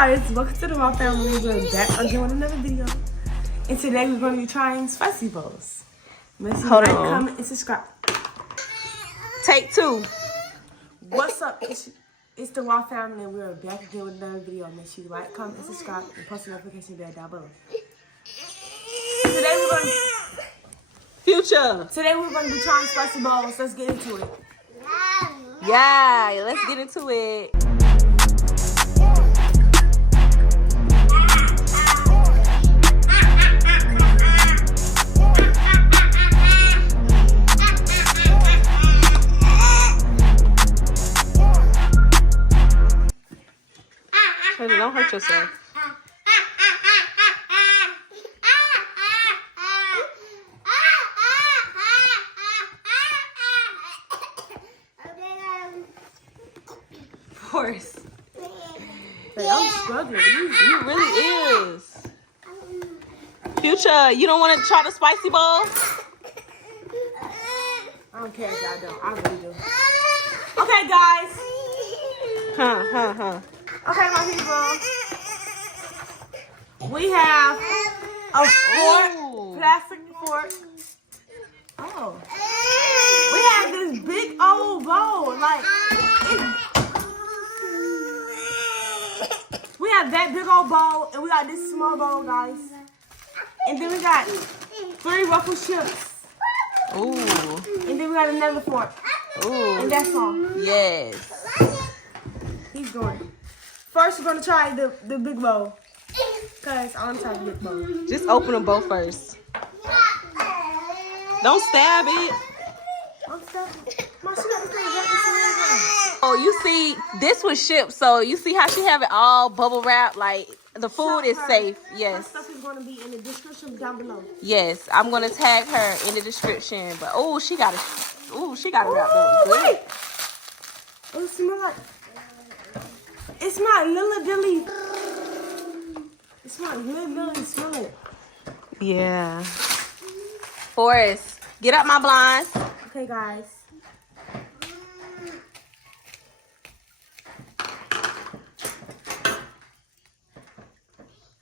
guys, welcome to the Raw Family. We're back again with another video. And today we're going to be trying spicy bowls. Make sure you like, comment, and subscribe. Take two. What's up? It's the Raw Family and we're back again with another video. Make sure you like, comment, and subscribe, and post the notification bell down below. Today we're going to be trying spicy bowls. Let's get into it. Yeah, let's get into it. Honey, don't hurt yourself. Of course. Hey, I'm struggling. You really is. Future, you don't want to try the spicy bowl? I don't care if y'all don't. I really do. Okay, guys. Okay, my people. We have a fork, plastic fork. Oh. We have this big old bowl. Like, we have that big old bowl, and we got this small bowl, guys. And then we got 3 ruffled chips. Ooh. And then we got another fork. Ooh. And that's all. Yes. He's going. First, we're going to try the big bowl. Because I want to try the big bowl. Just open them both first. Don't stab it. I'm stabbing. Mom, she got to stay right inside. Oh, you see, this was shipped, so you see how she have it all bubble wrapped? Like, the food is safe. Her Yes. stuff is going to be in the description down below. Yes, I'm going to tag her in the description. But, oh, she got it. Oh, she got it wrapped up good. Wait. Oh, it smells like... It smells Lilla Dilly. It smells Lilla Dilly. Smell it. Yeah. Forrest, get up my blinds. Okay, guys.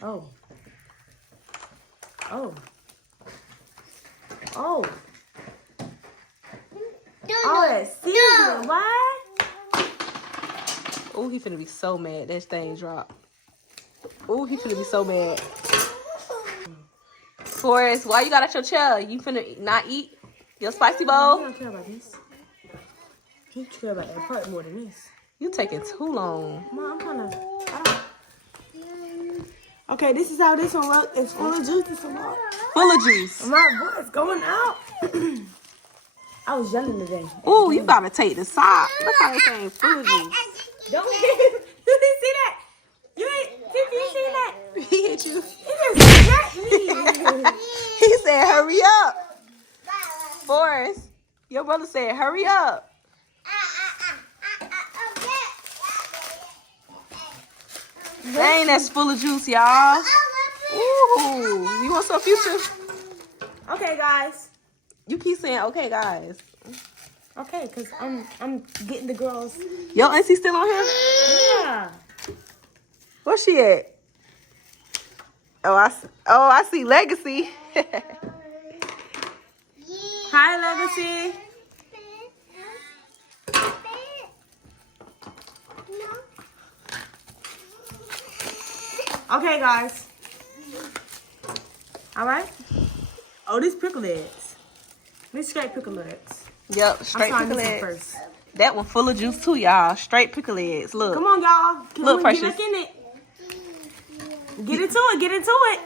Oh. Oh. Oh. Oh, that's seasoning. What? Oh, he finna be so mad. That thing dropped. Oh, he finna be so mad. Forrest, why you got at your chair? You finna not eat your spicy I bowl? don't care about this. He care about that part more than this. You taking too long. Mom, I'm trying to... Okay, this is how this one works. It's full of juice. It's a Full of juice. my voice going out. I was yelling today. Ooh, you gotta take the sock. Look how this thing full of juice. Don't you didn't see that? You see that? He hit you. It just smacked me. He said, hurry up. Forrest, your brother said, hurry up. Dang, that's full of juice, y'all. Ooh, you want some Future? Okay, guys. You keep saying, okay, guys. Okay, cause I'm getting the girls. Your auntie still on here? Yeah. Where's she at? Oh, I see Legacy. Hi, Legacy. Okay, guys. All right. Oh, this pickle eggs. This straight pickle eggs. Yep, straight I'm trying pickle this one eggs. first. That one full of juice too, y'all. Straight pickle eggs. Look. Come on, y'all. Look, Get Precious. back in it. Get into it. Get into it.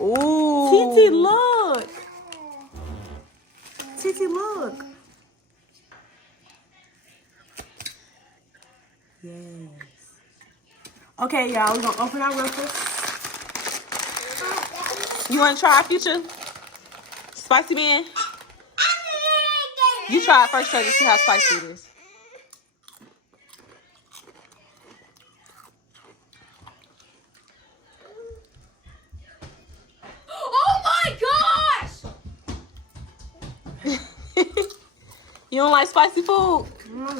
Ooh. TT, look. TT, look. Yes. Okay, y'all. We're gonna open our ruffles. You want to try Future? Spicy man? You try it first, so you see how spicy it is. Oh my gosh! You don't like spicy food?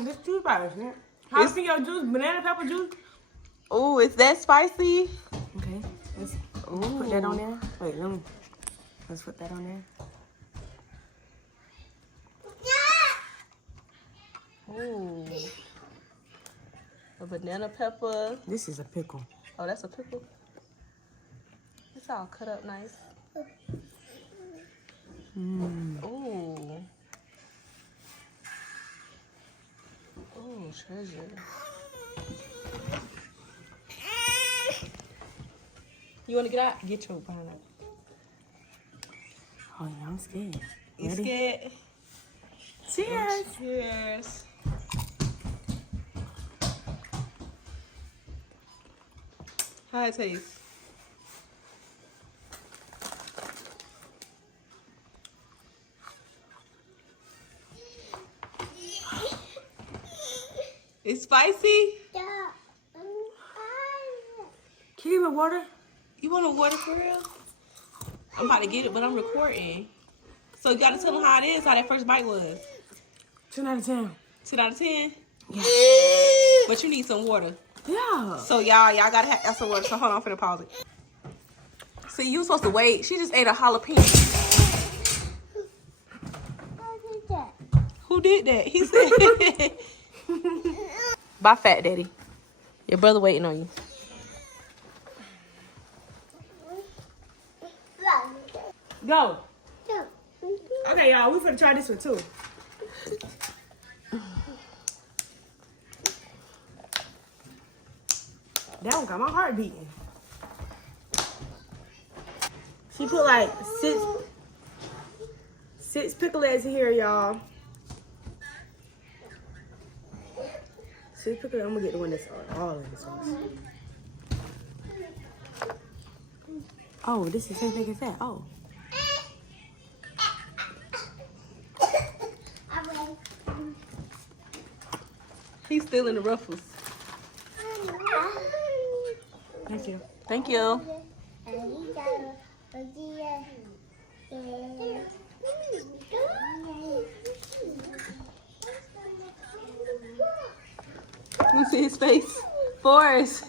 This too spicy. How you think your juice? Banana pepper juice? Oh, is that spicy? Okay, let's Ooh. put that on there. Wait, let's put that on there. Ooh. A banana pepper. This is a pickle. Oh, that's a pickle. It's all cut up nice. Mmm. Ooh. Ooh, treasure. You want to get out? Get your pineapple. Oh yeah, I'm scared. You Ready? scared? Cheers. Cheers. How it taste? It's spicy? Can you give me water? You want a water for real? I'm about to get it, but I'm recording. So you gotta tell them how it is, how that first bite was. 10 out of 10. 10 out of 10? Yeah. But you need some water. Yeah. So y'all gotta have some water. So hold on, I'm finna pause it. See, you supposed to wait. She just ate a jalapeno. Who did that? He said. Bye, Fat Daddy. Your brother waiting on you. Go. Okay, y'all, we finna try this one too. That one got my heart beating. She put like six pickles in here, y'all. 6 pickles. I'm gonna get the one that's all in the sauce. Oh, this is the same thing as that. Oh. He's still in the ruffles. Thank you. Thank you. You see his face? Forrest.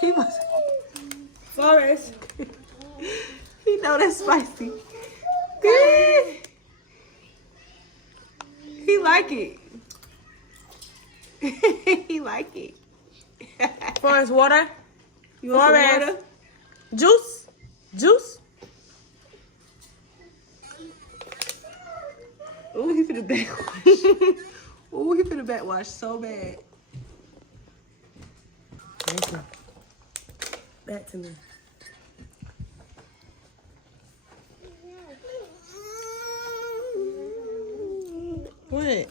He was. Forrest. He know that's spicy. He like it. He like it. Forrest, water. You want some water? Juice. Juice. Ooh, he finna backwash. Ooh, he finna backwash so bad. Thank you. Back to me. What?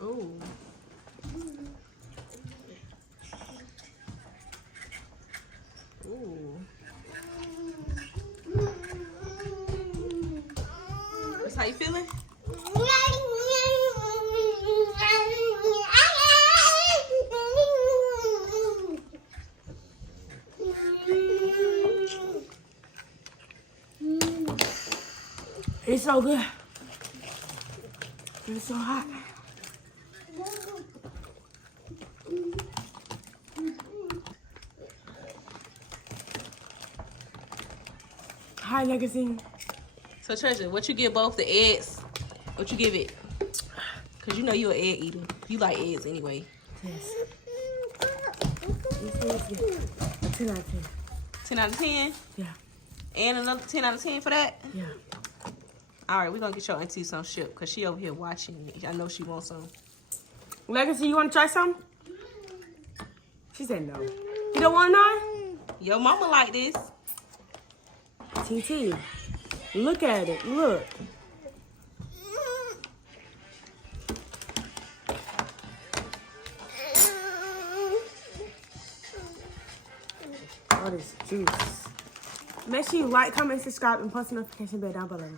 Oh. Ooh. That's how you feeling? It's so good. It's so hot. Hi, Legacy. So, Treasure, what you give both the eggs? What you give it? Because you know you're an egg eater. You like eggs anyway. Yes. It's good. A 10 out of 10. 10 out of 10? Yeah. And another 10 out of 10 for that? Yeah. All right, we're going to get your auntie some ship because she over here watching. I know she wants some. Legacy, you want to try some? She said no. You don't want none? Your mama like this. TT, look at it. Look. All this juice. Make sure you like, comment, subscribe, and post the notification bell down below.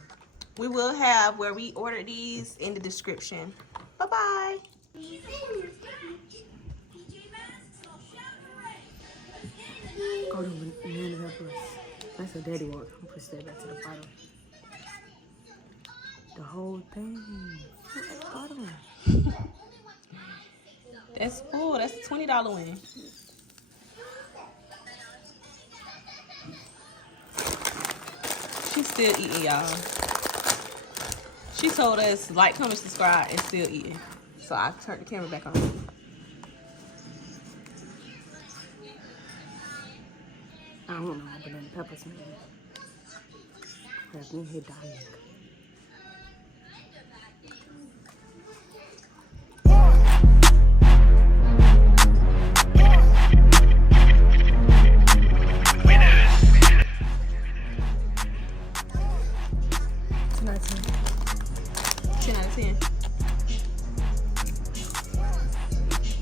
We will have where we ordered these in the description. Bye-bye. Go to banana peppers. That's what Daddy wants. I'm push that back to the bottom. The whole thing. At the bottom. That's full. That's a $20 win. She's still eating, y'all. She told us like, comment, subscribe, and still eating. So I turned the camera back on. I don't know, but then peppers, man. Have me here dying.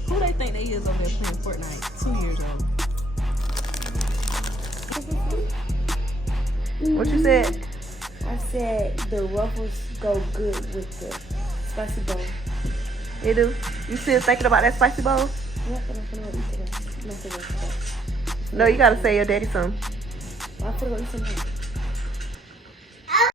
Who they think they is over there playing Fortnite? 2 years old. What you said? I said the ruffles go good with the spicy bowl. They do. You still thinking about that spicy bowl? Yep, but I'm gonna go eat it. No, you gotta say your daddy something. I'm gonna go eat some.